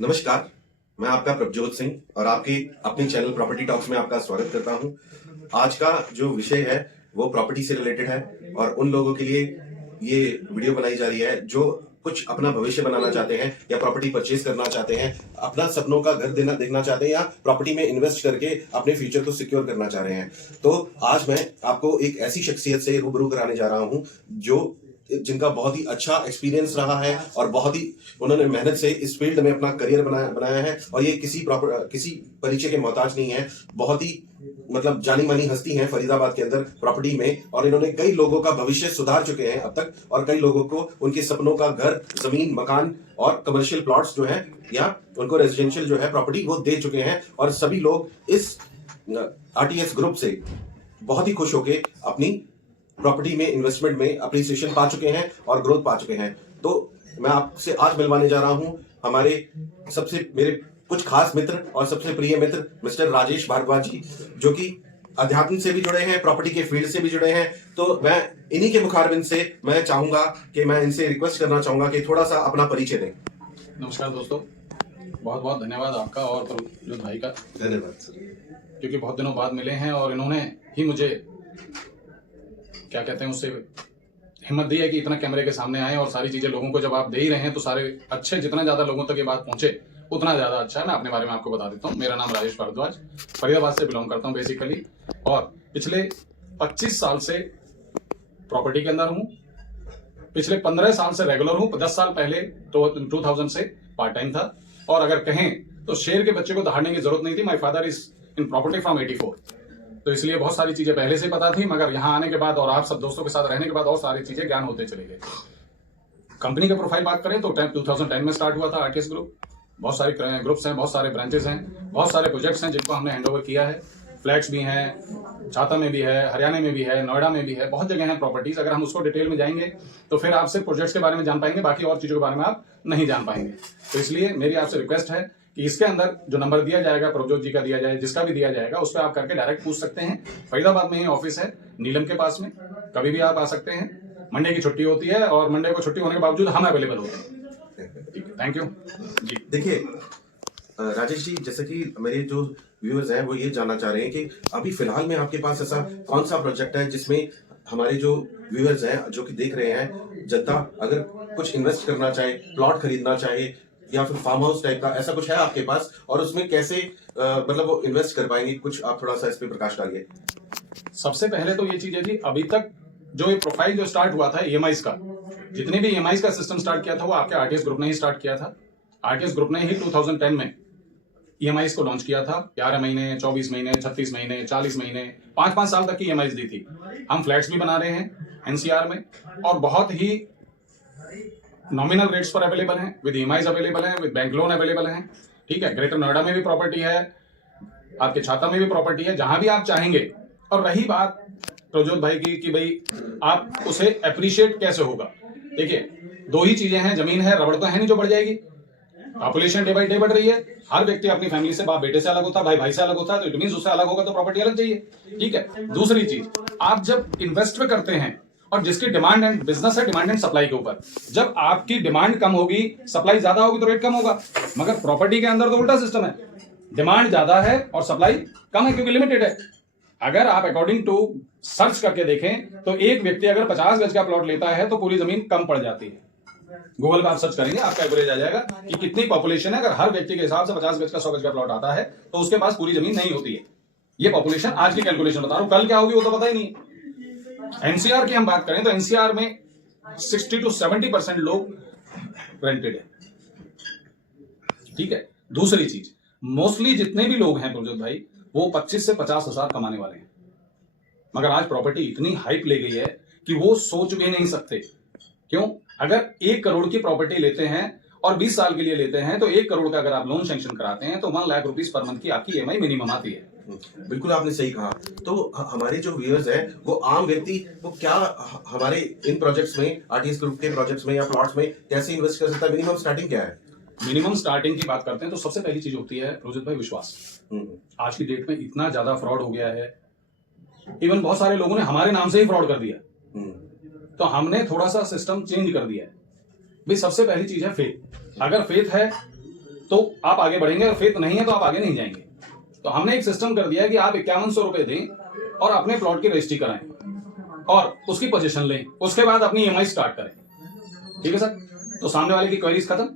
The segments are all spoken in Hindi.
नमस्कार, मैं आपका प्रभजोत सिंह और आपके अपने चैनल प्रॉपर्टी टॉक्स में आपका स्वागत करता हूं। आज का जो विषय है वो प्रॉपर्टी से रिलेटेड है और उन लोगों के लिए ये वीडियो बनाई जा रही है जो कुछ अपना भविष्य बनाना चाहते हैं या प्रॉपर्टी परचेज करना चाहते हैं, अपना सपनों का घर देखना चाहते हैं या प्रॉपर्टी में इन्वेस्ट करके अपने फ्यूचर को सिक्योर करना चाह रहे हैं। तो आज मैं आपको एक ऐसी शख्सियत से रूबरू कराने जा रहा हूं जिनका बहुत ही अच्छा एक्सपीरियंस रहा है और बहुत ही उन्होंने मेहनत से इस फील्ड में अपना करियर बनाया है और ये किसी परिचय के मोहताज नहीं है। बहुत ही मतलब जानी मानी हस्ती हैं फरीदाबाद के अंदर प्रॉपर्टी में और इन्होंने कई लोगों का भविष्य सुधार चुके हैं अब तक और कई लोगों को उनके सपनों का घर, जमीन, मकान और कमर्शियल प्लॉट्स जो है या उनको रेजिडेंशियल जो है प्रॉपर्टी वो दे चुके हैं और सभी लोग इस आरटीएस ग्रुप से बहुत ही खुश होके अपनी प्रॉपर्टी में इन्वेस्टमेंट में अप्रिसिएशन पा चुके हैं और ग्रोथ पा चुके हैं। तो मैं आपसे आज मिलवाने जा रहा हूं मेरे कुछ खास मित्र और सबसे प्रिय मित्र मिस्टर राजेश भारद्वाज जी, जो कि अध्यात्म से भी जुड़े हैं, प्रॉपर्टी के फील्ड से भी जुड़े हैं। तो मैं इन्हीं के मुखारबिन से मैं चाहूंगा कि मैं इनसे रिक्वेस्ट करना चाहूंगा कि थोड़ा सा अपना परिचय दें। नमस्कार दोस्तों, बहुत बहुत धन्यवाद आपका और प्रभजोत भाई का। धन्यवाद सर, क्योंकि बहुत दिनों बाद मिले हैं और इन्होंने ही मुझे क्या कहते हैं उससे हिम्मत दी है कि इतना कैमरे के सामने आए और सारी चीजें लोगों को जब आप दे ही रहे हैं तो सारे अच्छे, जितना ज्यादा लोगों तक ये बात पहुंचे उतना ज्यादा अच्छा है। मैं अपने बारे में आपको बता देता हूँ। मेरा नाम राजेश भारद्वाज, फरीदाबाद से बिलोंग करता हूँ बेसिकली और पिछले 25 साल से प्रॉपर्टी के अंदर हूँ। पिछले 15 साल से रेगुलर हूँ। 10 साल पहले तो 2000 से पार्ट टाइम था और अगर कहें तो शेर के बच्चे को दहाड़ने की जरूरत नहीं थी। My father is in property from 84, तो इसलिए बहुत सारी चीजें पहले से पता थी, मगर यहाँ आने के बाद और आप सब दोस्तों के साथ रहने के बाद और सारी चीजें ज्ञान होते चले गए। कंपनी का प्रोफाइल बात करें तो 2010 में स्टार्ट हुआ था आरटीएस ग्रुप। बहुत सारे ग्रुप्स हैं, बहुत सारे ब्रांचेस हैं, बहुत सारे प्रोजेक्ट्स हैं जिनको हमने हैंडओवर किया है। फ्लैट्स भी हैं, छाता में भी है, हरियाणा में भी है, नोएडा में भी है, बहुत जगह हैं प्रॉपर्टीज। अगर हम उसको डिटेल में जाएंगे तो फिर आप सिर्फ प्रोजेक्ट्स के बारे में जान पाएंगे, बाकी और चीजों के बारे में आप नहीं जान पाएंगे। तो इसलिए मेरी आपसे रिक्वेस्ट है कि इसके अंदर जो नंबर दिया जाएगा, प्रभजोत जी का दिया जाए, जिसका भी दिया जाएगा, उस पर आप करके डायरेक्ट पूछ सकते हैं। फरीदाबाद में ही ऑफिस है, नीलम के पास में, कभी भी आप आ सकते हैं। मंडे की छुट्टी होती है और मंडे को छुट्टी होने के बावजूद हम अवेलेबल होते हैं। थैंक यू जी। देखिए राजेश जी, जैसे कि मेरे जो व्यूअर्स हैं वो ये जानना चाह रहे हैं कि अभी फिलहाल में आपके पास ऐसा कौन सा प्रोजेक्ट है जिसमें हमारे जो व्यूअर्स हैं, जो कि देख रहे हैं, जनता अगर कुछ इन्वेस्ट करना चाहे, प्लॉट खरीदना चाहे या फिर फार्म हाउस टाइप का, ऐसा कुछ है आपके पास और उसमें कैसे मतलब वो इन्वेस्ट कर पाएंगे? कुछ आप थोड़ा सा इस पे प्रकाश डालिए। सबसे पहले तो ये चीज है जी, अभी तक जो ये प्रोफाइल जो स्टार्ट हुआ था ईएमआईज का, जितने भी ईएमआईज का सिस्टम स्टार्ट किया था वो आपके आरटीएस ग्रुप ने ही स्टार्ट किया था। आरटीएस ग्रुप ने ही 2010 में ईएमआईज को लॉन्च किया था। 11 महीने, 24 महीने, 36 महीने, 40 महीने, 5-5 साल तक की ईएमआईज दी थी। हम फ्लैट्स भी बना रहे हैं एनसीआर में और बहुत ही नॉमिनल रेट्स पर अवेलेबल हैं, विद ईएमआईज अवेलेबल हैं, विद बैंक लोन अवेलेबल हैं। ठीक है, ग्रेटर नोएडा में भी प्रॉपर्टी है, आपके छाता में भी प्रॉपर्टी है, जहां भी आप चाहेंगे। और रही बात प्रभजोत भाई की कि भाई आप उसे अप्रिशिएट कैसे होगा, देखिए दो ही चीजें हैं, जमीन है, रबड़ तो है नहीं जो बढ़ जाएगी। पॉपुलेशन डे बाई डे बढ़ रही है, हर व्यक्ति अपनी फैमिली से, बाप बेटे से अलग होता है, भाई भाई से अलग होता है, तो इट मींस उससे अलग होगा तो प्रॉपर्टी अलग चाहिए। ठीक है, दूसरी चीज, आप जब इन्वेस्ट करते हैं और जिसकी डिमांड एंड बिजनेस है डिमांड एंड सप्लाई के ऊपर, जब आपकी डिमांड कम होगी, सप्लाई ज्यादा होगी तो रेट कम होगा। मगर प्रॉपर्टी के अंदर तो उल्टा सिस्टम है, डिमांड ज्यादा है और सप्लाई कम है क्योंकि लिमिटेड है। अगर आप अकॉर्डिंग टू सर्च करके देखें तो एक व्यक्ति अगर 50 गज का प्लॉट लेता है तो पूरी जमीन कम पड़ जाती है। गूगल पे आप सर्च करेंगे, आपका एवरेज आ जाएगा कि कितनी पॉपुलेशन है। अगर हर व्यक्ति के हिसाब से 50 गज का 100 गज का प्लॉट आता है तो उसके पास पूरी जमीन नहीं होती है। ये पॉपुलेशन आज की कैलकुलेशन बता रहा हूं, कल क्या होगी वो तो पता ही नहीं। एनसीआर की हम बात करें तो एनसीआर में 60 to 70% लोग रेंटेड है। ठीक है, दूसरी चीज, मोस्टली जितने भी लोग हैं प्रभजोत भाई वो 25 से 50 हजार कमाने वाले हैं। मगर आज प्रॉपर्टी इतनी हाइप ले गई है कि वो सोच भी नहीं सकते। क्यों? अगर 1 करोड़ की प्रॉपर्टी लेते हैं और 20 साल के लिए लेते हैं तो 1 करोड़ का अगर आप लोन सैंक्शन कराते हैं तो 1 लाख रुपीस पर मंथ की आपकी ईएमआई मिनिमम आती है। बिल्कुल आपने सही कहा। तो हमारे जो व्यूअर्स हैं वो आम व्यक्ति वो क्या हमारे इन प्रोजेक्ट्स में, आरटीएस ग्रुप के प्रोजेक्ट्स में या प्लॉट्स में कैसे इन्वेस्ट कर सकता है? मिनिमम स्टार्टिंग क्या है? मिनिमम स्टार्टिंग की बात करते हैं तो सबसे पहली चीज होती है प्रभजोत भाई विश्वास। आज की डेट में इतना ज्यादा फ्रॉड हो गया है, इवन बहुत सारे लोगों ने हमारे नाम से ही फ्रॉड कर दिया। तो हमने थोड़ा सा सिस्टम चेंज कर दिया है। भाई सबसे पहली चीज है फेथ। अगर फेथ है तो आप आगे बढ़ेंगे, और फेथ नहीं है तो आप आगे नहीं जाएंगे। तो हमने एक सिस्टम कर दिया है कि आप 5100 रुपए दें और अपने प्लॉट की रजिस्ट्री कराएं और उसकी पोजीशन लें, उसके बाद अपनी ईएमआई स्टार्ट करें। ठीक है सर, तो सामने वाले की क्वेरीज खत्म।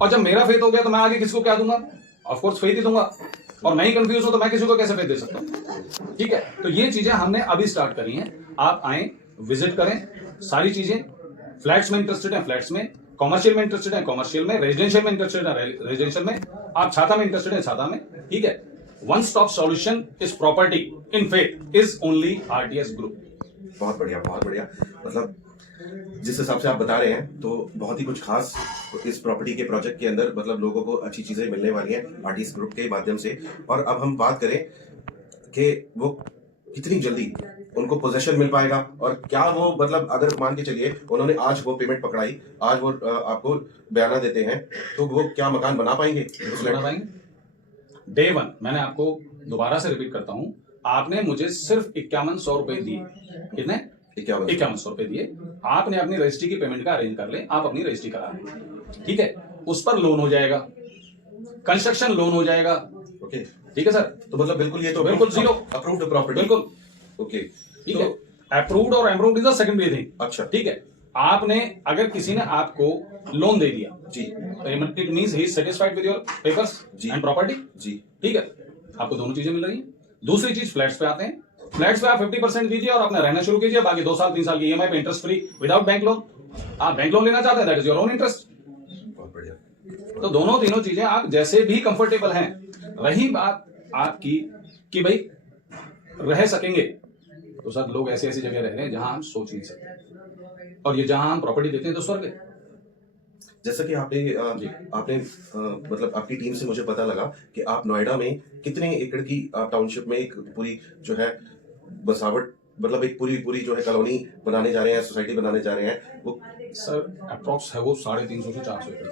और जब मेरा फेथ हो गया तो मैं आगे किसको क्या दूंगा? ऑफ कोर्स फेथ ही दूंगा। और मैं ही कंफ्यूज हूं तो मैं किसी को कैसे फेथ दे सकता हूं? ठीक है, तो ये चीजें हमने अभी स्टार्ट करी हैं। आप आए, विजिट करें, सारी चीजें। फ्लैट्स में इंटरेस्टेड है फ्लैट्स में, कॉमर्शियल में इंटरेस्टेड है कॉमर्शियल में, रेजिडेंशियल में इंटरेस्टेड है रेजिडेंशियल में, आप छाता में इंटरेस्टेड है छाता में। ठीक है, one stop solution is property in faith is only RTS group. बहुत बढ़िया, बहुत बढ़िया। मतलब जिस हिसाब से आप बता रहे हैं तो बहुत ही कुछ खास इस प्रॉपर्टी के प्रोजेक्ट के अंदर मतलब लोगों को अच्छी चीजें मिलने वाली हैं आरटीएस ग्रुप के माध्यम से। और अब हम बात करें कि वो कितनी जल्दी उनको पोजेशन मिल पाएगा, और क्या वो मतलब अगर मान के चलिए उन्होंने आज वो पेमेंट पकड़ाई, आज वो आपको बयाना देते हैं, तो वो क्या मकान बना पाएंगे? बना पाएंगे। डे वन, मैंने आपको दोबारा से रिपीट करता हूं, आपने मुझे सिर्फ 5100 रुपए दिए। कितने? 5100 रुपए दिए। आपने अपनी रजिस्ट्री की पेमेंट का अरेंज कर ले, आप अपनी रजिस्ट्री करा लें। ठीक है, उस पर लोन हो जाएगा, कंस्ट्रक्शन लोन हो जाएगा। ओके, ठीक है सर, तो मतलब बिल्कुल ये तो बिल्कुल जीरो अप्रूव्ड प्रॉपर्टी। बिल्कुल ओके, ठीक है। अप्रूव्ड और approved is the secondary thing. अच्छा, ठीक है, आपने अगर किसी ने आपको लोन दे दिया जी, तो it means he is satisfied with your papers and property. जी, ठीक है, आपको दोनों चीजें मिल रही हैं। दूसरी चीज, फ्लैट्स पे आते हैं। फ्लैट्स पे आप 50% दीजिए और अपना रहना शुरू कीजिए, बाकी 2 साल 3 साल की ईएमआई पे interest free without bank loan. आप बैंक लोन लेना चाहते हैं, that is your own interest. बहुत बढ़िया। तो दोनों तीनों चीजें आप जैसे भी कंफर्टेबल हैं। रही बात आपकी कि भाई रह सकेंगे, तो सर लोग ऐसी ऐसी जगह रह रहे हैं जहां हम सोच नहीं सकते, और ये जहां हम प्रॉपर्टी देते हैं तो स्वर्ग है। जैसा कि आपने मतलब आपकी टीम से मुझे पता लगा कि आप नोएडा में कितने एकड़ की टाउनशिप में एक पूरी जो है बसावट, मतलब एक पूरी जो है कॉलोनी बनाने जा रहे हैं, सोसाइटी बनाने जा रहे हैं, वो सर अप्रोक्स है वो 350 से 400 एकड़।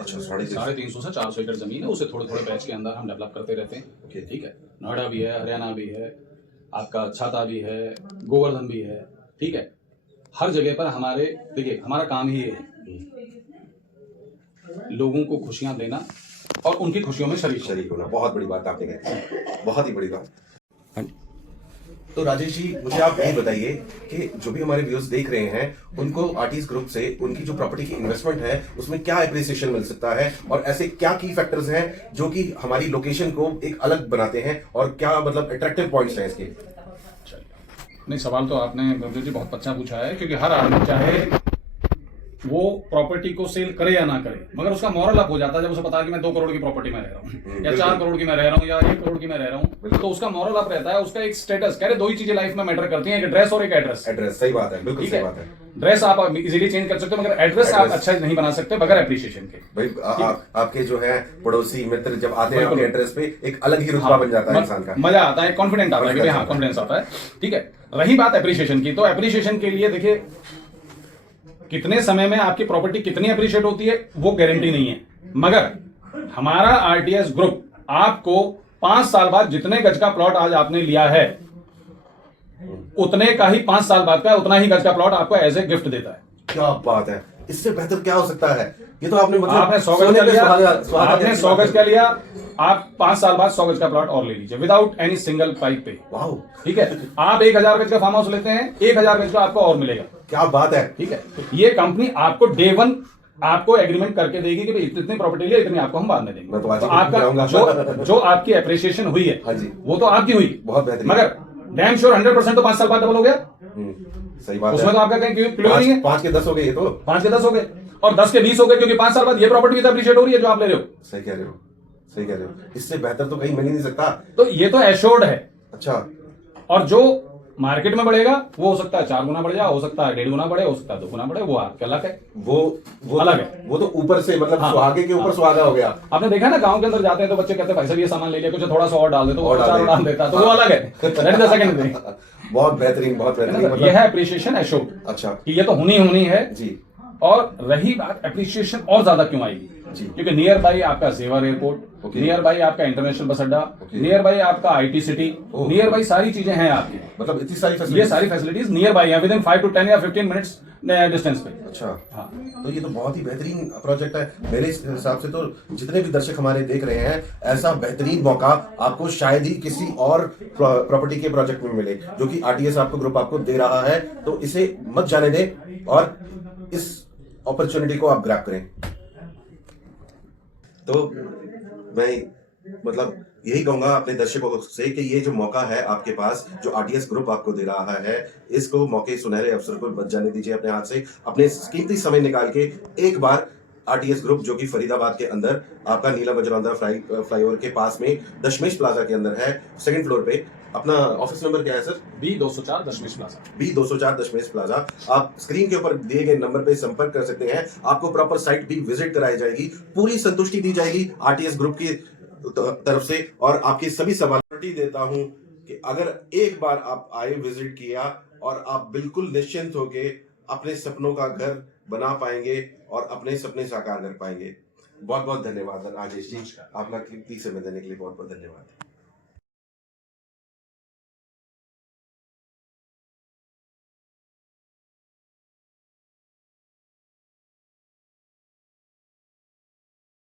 अच्छा, 350 से 400 एकड़ जमीन है, उसे थोड़े थोड़े बैच के अंदर हम डेवलप करते रहते हैं। ओके, ठीक है, नोएडा भी है, हरियाणा भी है, आपका छाता भी है, गोवर्धन भी है। ठीक है, हर जगह पर हमारे, देखिए हमारा काम ही ये है, लोगों को खुशियां देना और उनकी खुशियों में शरीक होना। बहुत बड़ी बात आपने कही, बहुत ही बड़ी बात। तो राजेश जी, मुझे आप ये बताइए कि जो भी हमारे व्यूअर्स देख रहे हैं उनको आरटीएस ग्रुप से उनकी जो प्रॉपर्टी की इन्वेस्टमेंट है उसमें क्या एप्रिसिएशन मिल सकता है, और ऐसे क्या की फैक्टर्स हैं जो कि हमारी लोकेशन को एक अलग बनाते हैं, और क्या मतलब अट्रैक्टिव पॉइंट्स हैं इसके? नहीं, सवाल तो आपने प्रभु जी बहुत अच्छा पूछा है, क्योंकि हर आदमी चाहे वो प्रॉपर्टी को सेल करे या ना करे, मगर उसका मॉरल अप हो जाता है जब उसे पता है कि मैं 2 करोड़ की प्रॉपर्टी में रह रहा हूँ, या 4 करोड़ की मैं रह रहा हूँ, या 1 करोड़ की मैं रह रहा हूँ, तो उसका मॉरल अप रहता है, उसका एक स्टेटस। कह रहे 2 ही चीजें लाइफ में मैटर करती हैं, एक ड्रेस और एक एड्रेस। सही बात है, बिल्कुल सही बात है। ड्रेस आप इजीली चेंज कर सकते हो, मगर एड्रेस आप अच्छा नहीं बना सकते बगैर एप्रिसिएशन के। भाई आपके जो है पड़ोसी मित्र जब आते हैं आपके एड्रेस पे, एक अलग ही रुतबा बन जाता है इंसान का, मजा आता है, कॉन्फिडेंट आता है कि हाँ कॉन्फिडेंस आता है। ठीक है, रही बात एप्रिसिएशन की, तो एप्रिसिएशन के लिए देखिए कितने समय में आपकी प्रॉपर्टी कितनी अप्रिशिएट होती है वो गारंटी नहीं है, मगर हमारा आरटीएस ग्रुप आपको 5 साल बाद जितने गज का प्लॉट आज आपने लिया है उतने का ही 5 साल बाद का उतना ही गज का प्लॉट आपको एज ए गिफ्ट देता है। क्या बात है, इससे बेहतर क्या हो सकता है? ये तो आपने मतलब आपने 100 गज का लिया, आपने 100 गज का लिया, आप 5 साल बाद 100 गज का प्लॉट और ले लीजिए विदाउट एनी सिंगल पाइप पे। वाह, ठीक है, आप 1000 गज का फार्म हाउस लेते हैं, 1000 गज का आपको और मिलेगा। क्या बात है। ठीक है, ये कंपनी आपको डे 1 आपको एग्रीमेंट करके देगी कि भाई इतनी प्रॉपर्टी लिए, इतनी आपको हम बाद में देंगे। मैं तो आज ही आपका जो आपकी एप्रिसिएशन हुई है, हाँ जी, वो तो आपकी हुई, बहुत बेहतरीन, मगर डैम श्योर 100% तो 5 साल बाद डबल हो गया। सही बात है, उसमें तो आपका कहीं क्लियर नहीं है। 5 के 10 हो गए, ये तो 5 के 10 हो गए और 10 के 20 हो गए, क्योंकि 5 साल बाद ये प्रॉपर्टी भी तो अप्रिशिएट हो रही है जो आप ले रहे हो। सही कह रहे हो, सही कह रहे हो, इससे बेहतर तो कहीं मिल ही नहीं सकता। तो ये तो एश्योर्ड है। अच्छा, और जो मार्केट में बढ़ेगा वो हो सकता है 4 गुना बढ़ जाए, हो सकता है 1.5 गुना बढ़े, हो सकता है 2 गुना बढ़े, वो आपका अलग है, वो अलग है। वो तो ऊपर से मतलब हाँ, सुहागे के ऊपर सुहागा हो गया। आपने देखा ना, गांव के अंदर जाते हैं तो बच्चे कहते हैं भाई साहब ये सामान ले लिया, कुछ थोड़ा सा और डाल दे, तो वो और डाल देता, तो वो अलग है। That is the second thing। बहुत बेहतरीन, बहुत बेहतरीन, मतलब ये है एप्रिसिएशन एश्योर्ड। अच्छा, कि ये तो होनी है जी। और रही बात एप्रिसिएशन और ज्यादा क्यों आएगी जी, क्योंकि नियर बाई आपका जेवर एयरपोर्ट, नियर बाई आपका इंटरनेशनल बस अड्डा, नियर बाई आपका आईटी सिटी, नियर बाई सारी चीजें हैं आपकी, मतलब इतनी सारी ये सारी फैसिलिटीज नियर बाई है, विद इन 5 to 10 या 15 मिनट्स नया डिस्टेंस पे। अच्छा, हाँ, तो ये तो बहुत ही बेहतरीन प्रोजेक्ट है मेरे हिसाब से। तो जितने भी दर्शक हमारे देख रहे हैं, ऐसा बेहतरीन मौका आपको शायद ही किसी और प्रॉपर्टी के प्रोजेक्ट में मिले, जो कि आरटीएस आपको ग्रुप आपको दे रहा है। तो इसे मत जाने दें और इस अपॉर्चुनिटी को आप ग्रैब करें। तो मैं मतलब यही कहूंगा अपने दर्शकों से कि ये जो मौका है आपके पास, जो आरटीएस ग्रुप आपको दे रहा है, इसको मौके, सुनहरे अवसर को मत जाने दीजिए अपने हाथ से। अपने कीमती समय निकाल के एक बार आरटीएस ग्रुप, जो कि फरीदाबाद के अंदर आपका नीला मजरौंदा फ्लाईओवर के पास में दशमेश प्लाजा के अंदर है, सेकंड फ्लोर पे। अपना ऑफिस नंबर क्या है सर? B204 दशमेश प्लाजा। B204 दशमेश प्लाजा। आप स्क्रीन के ऊपर दिए गए नंबर पे संपर्क कर सकते हैं। आपको प्रॉपर साइट भी विजिट कराई जाएगी, पूरी संतुष्टि दी जाएगी आरटीएस ग्रुप की तरफ से, और आपके सभी सवाल देता हूं कि अगर एक बार आप आए, विजिट किया, और आप बिल्कुल निश्चिंत होके अपने सपनों का घर बना पाएंगे और अपने सपने साकार कर पाएंगे। बहुत बहुत धन्यवाद राजेश जी, आपका कीमती समय देने के लिए बहुत बहुत धन्यवाद।